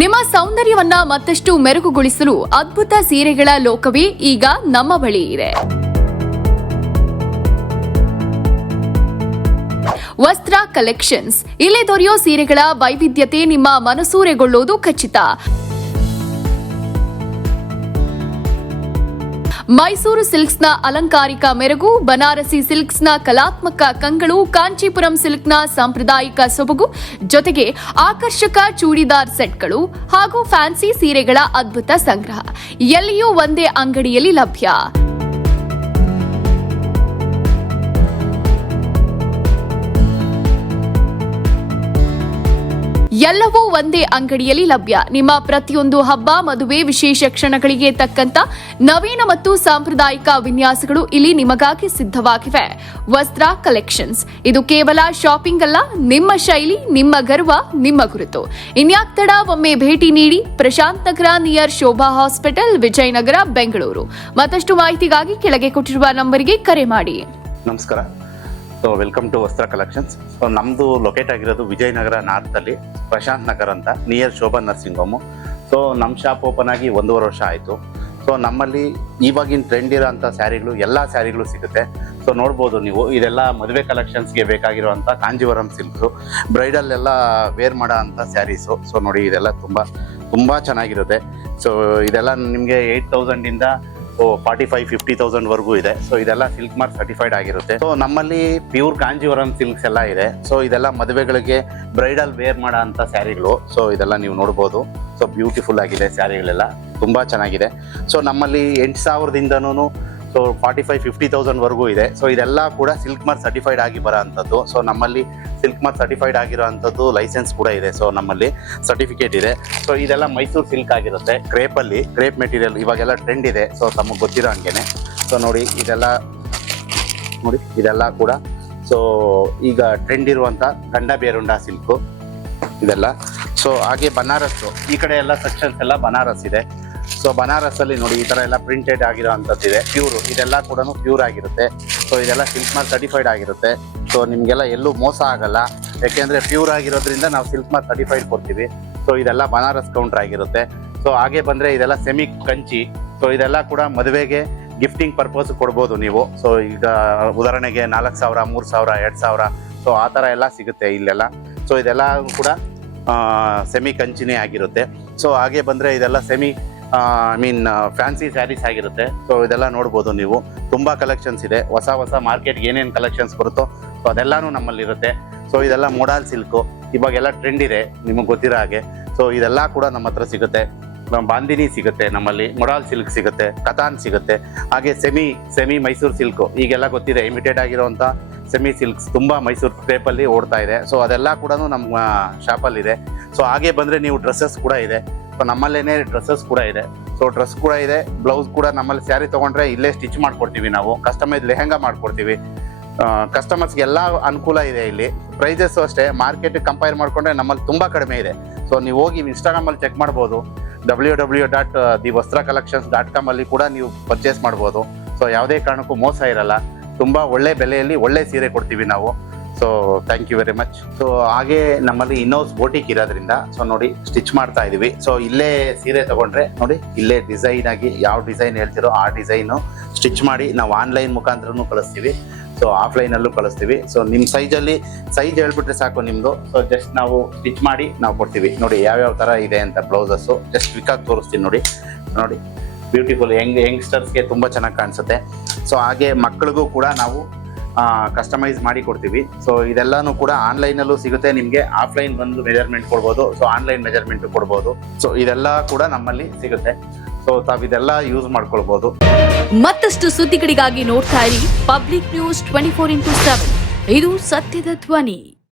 ನಿಮ್ಮ ಸೌಂದರ್ಯವನ್ನ ಮತ್ತಷ್ಟು ಮೆರುಗುಗೊಳಿಸಲು ಅದ್ಭುತ ಸೀರೆಗಳ ಲೋಕವೇ ಈಗ ನಮ್ಮ ಬಳಿ ಇದೆ. ವಸ್ತ್ರ ಕಲೆಕ್ಷನ್ಸ್. ಇಲ್ಲಿ ದೊರೆಯೋ ಸೀರೆಗಳ ವೈವಿಧ್ಯತೆ ನಿಮ್ಮ ಮನಸೂರೆಗೊಳ್ಳೋದು ಖಚಿತ. ಮೈಸೂರು ಸಿಲ್ಕ್ಸ್ನ ಅಲಂಕಾರಿಕ ಮೆರುಗು, ಬನಾರಸಿ ಸಿಲ್ಕ್ಸ್ನ ಕಲಾತ್ಮಕ ಕಂಗಳು, ಕಾಂಚೀಪುರಂ ಸಿಲ್ಕ್ನ ಸಾಂಪ್ರದಾಯಿಕ ಸೊಬಗು, ಜೊತೆಗೆ ಆಕರ್ಷಕ ಚೂಡಿದಾರ್ ಸೆಟ್ಗಳು ಹಾಗೂ ಫ್ಯಾನ್ಸಿ ಸೀರೆಗಳ ಅದ್ಭುತ ಸಂಗ್ರಹ ಎಲ್ಲಿಯೂ ಒಂದೇ ಅಂಗಡಿಯಲ್ಲಿ ಲಭ್ಯ. ಎಲ್ಲವೂ ಒಂದೇ ಅಂಗಡಿಯಲ್ಲಿ ಲಭ್ಯ. ನಿಮ್ಮ ಪ್ರತಿಯೊಂದು ಹಬ್ಬ, ಮದುವೆ, ವಿಶೇಷ ಕ್ಷಣಗಳಿಗೆ ತಕ್ಕಂತ ನವೀನ ಮತ್ತು ಸಾಂಪ್ರದಾಯಿಕ ವಿನ್ಯಾಸಗಳು ಇಲ್ಲಿ ನಿಮಗಾಗಿ ಸಿದ್ಧವಾಗಿವೆ. ವಸ್ತ್ರ ಕಲೆಕ್ಷನ್ಸ್. ಇದು ಕೇವಲ ಶಾಪಿಂಗ್ ಅಲ್ಲ, ನಿಮ್ಮ ಶೈಲಿ, ನಿಮ್ಮ ಗರ್ವ, ನಿಮ್ಮ ಗುರುತು. ಇನ್ಯಾಕ್ ತಡ, ಒಮ್ಮೆ ಭೇಟಿ ನೀಡಿ. ಪ್ರಶಾಂತ್ ನಗರ ನಿಯರ್ ಶೋಭಾ ಹಾಸ್ಪಿಟಲ್, ವಿಜಯನಗರ, ಬೆಂಗಳೂರು. ಮತ್ತಷ್ಟು ಮಾಹಿತಿಗಾಗಿ ಕೆಳಗೆ ಕೊಟ್ಟಿರುವ ನಂಬರ್ಗೆ ಕರೆ ಮಾಡಿ. ನಮಸ್ಕಾರ. ಸೊ ವೆಲ್ಕಮ್ ಟು ವಸ್ತ್ರ ಕಲೆಕ್ಷನ್ಸ್. ಸೊ ನಮ್ಮದು ಲೊಕೇಟ್ ಆಗಿರೋದು ವಿಜಯನಗರ ನಾರ್ತಲ್ಲಿ, ಪ್ರಶಾಂತ್ ನಗರ್ ಅಂತ, near Shobha nursing home. So ನಮ್ಮ ಶಾಪ್ ಓಪನ್ ಆಗಿ 1.5 ವರ್ಷ ಆಯಿತು. ಸೊ ನಮ್ಮಲ್ಲಿ ಇವಾಗಿನ ಟ್ರೆಂಡ್ ಇರೋಂಥ ಸ್ಯಾರಿಗಳು, ಎಲ್ಲ ಸ್ಯಾರಿಗಳು ಸಿಗುತ್ತೆ. ಸೊ ನೋಡ್ಬೋದು ನೀವು, ಇದೆಲ್ಲ ಮದುವೆ ಕಲೆಕ್ಷನ್ಸ್ಗೆ ಬೇಕಾಗಿರುವಂಥ ಕಾಂಜೀವರಂ ಸಿಲ್ಕ್ಸು, ಬ್ರೈಡಲ್ ಎಲ್ಲ ವೇರ್ ಮಾಡೋ ಅಂಥ ಸ್ಯಾರೀಸು. ಸೊ ನೋಡಿ, ಇದೆಲ್ಲ ತುಂಬ ಚೆನ್ನಾಗಿರುತ್ತೆ. ಸೊ ಇದೆಲ್ಲ ನಿಮಗೆ 8,000ಇಂದ 45,000-50,000 ವರೆಗೂ ಇದೆ. ಸೊ ಇದೆಲ್ಲ ಸಿಲ್ಕ್ ಮಾರ್ಕ್ ಸರ್ಟಿಫೈಡ್ ಆಗಿರುತ್ತೆ. ಸೊ ನಮ್ಮಲ್ಲಿ ಪ್ಯೂರ್ ಕಾಂಜೀವರಂ ಸಿಲ್ಕ್ಸ್ ಎಲ್ಲ ಇದೆ. ಸೊ ಇದೆಲ್ಲ ಮದುವೆಗಳಿಗೆ ಬ್ರೈಡಲ್ ವೇರ್ ಮಾಡೋ ಅಂಥ ಸ್ಯಾರಿಗಳು. ಸೊ ಇದೆಲ್ಲ ನೀವು ನೋಡ್ಬೋದು. ಸೊ ಬ್ಯೂಟಿಫುಲ್ ಆಗಿದೆ ಸ್ಯಾರಿಗಳೆಲ್ಲ, ತುಂಬ ಚೆನ್ನಾಗಿದೆ. ಸೊ ನಮ್ಮಲ್ಲಿ 8,000ದಿಂದನೂ 45,000-50,000 ವರೆಗೂ ಇದೆ. ಸೊ ಇದೆಲ್ಲ ಕೂಡ ಸಿಲ್ಕ್ ಮಾರ್ಕ್ ಸರ್ಟಿಫೈಡ್ ಆಗಿ ಬರೋ ಅಂಥದ್ದು. ಸೊ ನಮ್ಮಲ್ಲಿ ಸಿಲ್ಕ್ ಮಾರ್ಕ್ ಸರ್ಟಿಫೈಡ್ ಆಗಿರೋ ಅಂಥದ್ದು ಲೈಸೆನ್ಸ್ ಕೂಡ ಇದೆ. ಸೊ ನಮ್ಮಲ್ಲಿ ಸರ್ಟಿಫಿಕೇಟ್ ಇದೆ. ಸೊ ಇದೆಲ್ಲ ಮೈಸೂರು ಸಿಲ್ಕ್ ಆಗಿರುತ್ತೆ, ಕ್ರೇಪ್ ಮೆಟೀರಿಯಲ್ ಇವಾಗೆಲ್ಲ ಟ್ರೆಂಡ್ ಇದೆ. ಸೊ ತಮಗೆ ಗೊತ್ತಿರೋ ಹಂಗೇನೆ. ಸೊ ನೋಡಿ, ಇದೆಲ್ಲ ಕೂಡ ಸೊ ಈಗ ಟ್ರೆಂಡ್ ಇರುವಂಥ ಗಂಡ ಬೇರುಂಡ ಸಿಲ್ಕು ಇದೆಲ್ಲ. ಸೊ ಹಾಗೆ ಬನಾರಸ್ಸು, ಈ ಕಡೆ ಎಲ್ಲ ಸೆಕ್ಷನ್ಸ್ ಎಲ್ಲ ಬನಾರಸ್ ಇದೆ. ಸೊ ಬನಾರಸ್ಸಲ್ಲಿ ನೋಡಿ, ಈ ಥರ ಎಲ್ಲ ಪ್ರಿಂಟೆಡ್ ಆಗಿರೋ ಅಂಥದ್ದಿದೆ. ಪ್ಯೂರು, ಇದೆಲ್ಲ ಕೂಡ ಪ್ಯೂರ್ ಆಗಿರುತ್ತೆ. ಸೊ ಇದೆಲ್ಲ ಸಿಲ್ಕ್ ಮಾರ್ಕ್ ಸರ್ಟಿಫೈಡ್ ಆಗಿರುತ್ತೆ. ಸೊ ನಿಮಗೆಲ್ಲ ಎಲ್ಲೂ ಮೋಸ ಆಗಲ್ಲ, ಯಾಕೆಂದರೆ ಪ್ಯೂರ್ ಆಗಿರೋದ್ರಿಂದ ನಾವು ಸಿಲ್ಕ್ ಮಾರ್ಕ್ ಸರ್ಟಿಫೈಡ್ ಕೊಡ್ತೀವಿ. ಸೊ ಇದೆಲ್ಲ ಬನಾರಸ್ ಕೌಂಟ್ರ್ ಆಗಿರುತ್ತೆ. ಸೊ ಹಾಗೆ ಬಂದರೆ ಇದೆಲ್ಲ ಸೆಮಿ ಕಂಚಿ. ಸೊ ಇದೆಲ್ಲ ಕೂಡ ಮದುವೆಗೆ ಗಿಫ್ಟಿಂಗ್ ಪರ್ಪಸ್ ಕೊಡ್ಬೋದು ನೀವು. ಸೊ ಈಗ ಉದಾಹರಣೆಗೆ 4,000, 3,000, 2,000 ಸೊ ಆ ಥರ ಎಲ್ಲ ಸಿಗುತ್ತೆ ಇಲ್ಲೆಲ್ಲ. ಸೊ ಇದೆಲ್ಲ ಕೂಡ ಸೆಮಿ ಕಂಚಿನೇ ಆಗಿರುತ್ತೆ. ಸೊ ಹಾಗೆ ಬಂದರೆ ಇದೆಲ್ಲ ಫ್ಯಾನ್ಸಿ ಸ್ಯಾರೀಸ್ ಆಗಿರುತ್ತೆ. ಸೊ ಇದೆಲ್ಲ ನೋಡ್ಬೋದು ನೀವು, ತುಂಬ ಕಲೆಕ್ಷನ್ಸ್ ಇದೆ. ಹೊಸ ಮಾರ್ಕೆಟ್ಗೆ ಏನೇನು ಕಲೆಕ್ಷನ್ಸ್ ಬರುತ್ತೋ ಸೊ ಅದೆಲ್ಲನೂ ನಮ್ಮಲ್ಲಿರುತ್ತೆ. ಸೊ ಇದೆಲ್ಲ ಮೊಡಾಲ್ ಸಿಲ್ಕು, ಇವಾಗೆಲ್ಲ ಟ್ರೆಂಡ್ ಇದೆ, ನಿಮಗೆ ಗೊತ್ತಿರೋ ಹಾಗೆ. ಸೊ ಇದೆಲ್ಲ ಕೂಡ ನಮ್ಮ ಹತ್ರ ಸಿಗುತ್ತೆ. ಬಾಂದಿನಿ ಸಿಗುತ್ತೆ ನಮ್ಮಲ್ಲಿ, ಮೊಡಾಲ್ ಸಿಲ್ಕ್ ಸಿಗುತ್ತೆ, ಕತಾನ್ ಸಿಗುತ್ತೆ. ಹಾಗೆ ಸೆಮಿ ಮೈಸೂರು ಸಿಲ್ಕು, ಈಗೆಲ್ಲ ಗೊತ್ತಿದೆ, ಇಮಿಟೇಟ್ ಆಗಿರುವಂಥ ಸೆಮಿ ಸಿಲ್ಕ್ಸ್ ತುಂಬ ಮೈಸೂರು ಕ್ರೇಪಲ್ಲಿ ಓಡ್ತಾ ಇದೆ. ಸೊ ಅದೆಲ್ಲ ಕೂಡ ನಮ್ಮ ಶಾಪಲ್ಲಿದೆ. ಸೊ ಹಾಗೆ ಬಂದರೆ ನೀವು ಡ್ರೆಸ್ಸಸ್ ಕೂಡ ಇದೆ. ಸೊ ನಮ್ಮಲ್ಲೇ ಡ್ರೆಸ್ಸಸ್ ಕೂಡ ಇದೆ. ಸೊ ಡ್ರೆಸ್ ಕೂಡ ಇದೆ, ಬ್ಲೌಸ್ ಕೂಡ ನಮ್ಮಲ್ಲಿ ಸ್ಯಾರಿ ತೊಗೊಂಡ್ರೆ ಇಲ್ಲೇ ಸ್ಟಿಚ್ ಮಾಡ್ಕೊಡ್ತೀವಿ ನಾವು. ಕಸ್ಟಮೈಸ್ ಲೆಹಂಗಾ ಮಾಡ್ಕೊಡ್ತೀವಿ. ಕಸ್ಟಮರ್ಸ್ಗೆ ಎಲ್ಲ ಅನುಕೂಲ ಇದೆ ಇಲ್ಲಿ. ಪ್ರೈಸಸ್ಸು ಅಷ್ಟೇ, ಮಾರ್ಕೆಟ್ ಕಂಪೇರ್ ಮಾಡಿಕೊಂಡ್ರೆ ನಮ್ಮಲ್ಲಿ ತುಂಬ ಕಡಿಮೆ ಇದೆ. ಸೊ ನೀವು ಹೋಗಿ ಇನ್ಸ್ಟಾಗ್ರಾಮಲ್ಲಿ ಚೆಕ್ ಮಾಡ್ಬೋದು, www.thevastracollections.com ಅಲ್ಲಿ ಕೂಡ ನೀವು ಪರ್ಚೇಸ್ ಮಾಡ್ಬೋದು. ಸೊ ಯಾವುದೇ ಕಾರಣಕ್ಕೂ ಮೋಸ ಇರಲ್ಲ, ತುಂಬ ಒಳ್ಳೆ ಬೆಲೆಯಲ್ಲಿ ಒಳ್ಳೆ ಸೀರೆ ಕೊಡ್ತೀವಿ ನಾವು. So thank you very much. So ಹಾಗೆ ನಮ್ಮಲ್ಲಿ ಇನ್ನೋಸ್ ಬೋಟಿಕ್ ಇರೋದ್ರಿಂದ ಸೊ ನೋಡಿ, ಸ್ಟಿಚ್ ಮಾಡ್ತಾ ಇದೀವಿ. ಸೊ ಇಲ್ಲೇ ಸೀರೆ ತಗೊಂಡ್ರೆ ನೋಡಿ, ಇಲ್ಲೇ ಡಿಸೈನ್ ಆಗಿ ಯಾವ ಡಿಸೈನ್ ಹೇಳ್ತಿರೋ ಆ ಡಿಸೈನು ಸ್ಟಿಚ್ ಮಾಡಿ ನಾವು ಆನ್ಲೈನ್ ಮುಖಾಂತರನೂ ಕಳಿಸ್ತೀವಿ. ಸೊ ಆಫ್ಲೈನಲ್ಲೂ ಕಳಿಸ್ತೀವಿ. ಸೊ ನಿಮ್ಮ ಸೈಜ್ ಹೇಳ್ಬಿಟ್ರೆ ಸಾಕು ನಿಮ್ಮದು. ಸೊ ಜಸ್ಟ್ ನಾವು ಸ್ಟಿಚ್ ಮಾಡಿ ನಾವು ಕೊಡ್ತೀವಿ. ನೋಡಿ ಯಾವ್ಯಾವ ಥರ ಇದೆ ಅಂತ ಬ್ಲೌಸಸ್ಸು ಜಸ್ಟ್ ಕ್ವಿಕ್ಕಾಗಿ ತೋರಿಸ್ತೀನಿ. ನೋಡಿ ಬ್ಯೂಟಿಫುಲ್, ಯಂಗ್ಸ್ಟರ್ಸ್ಗೆ ತುಂಬ ಚೆನ್ನಾಗಿ ಕಾಣಿಸುತ್ತೆ. ಸೊ ಹಾಗೆ ಮಕ್ಕಳಿಗೂ ಕೂಡ ನಾವು ಕಸ್ಟಮೈಸ್ ಮಾಡಿ ಕೊಡ್ತೀವಿ. ಸೊ ಇದೆಲ್ಲನೂ ಕೂಡ ಆನ್ಲೈನಲ್ಲೂ ಸಿಗುತ್ತೆ ನಿಮಗೆ. ಆಫ್ಲೈನ್ ಬಂದು ಮೆಜರ್ಮೆಂಟ್ ಕೊಡ್ಬೋದು, ಸೊ ಆನ್ಲೈನ್ ಮೆಜರ್ಮೆಂಟ್ ಕೊಡ್ಬೋದು. ಸೊ ಇದೆಲ್ಲ ಕೂಡ ನಮ್ಮಲ್ಲಿ ಸಿಗುತ್ತೆ. ಸೊ ತಾವಿದೆಲ್ಲ ಯೂಸ್ ಮಾಡ್ಕೊಳ್ಬೋದು. ಮತ್ತಷ್ಟು ಸುದ್ದಿಗಳಿಗಾಗಿ ನೋಡ್ತಾ ಇರಿ ಪಬ್ಲಿಕ್ ನ್ಯೂಸ್ 24x7. ಇದು ಸತ್ಯದ ಧ್ವನಿ.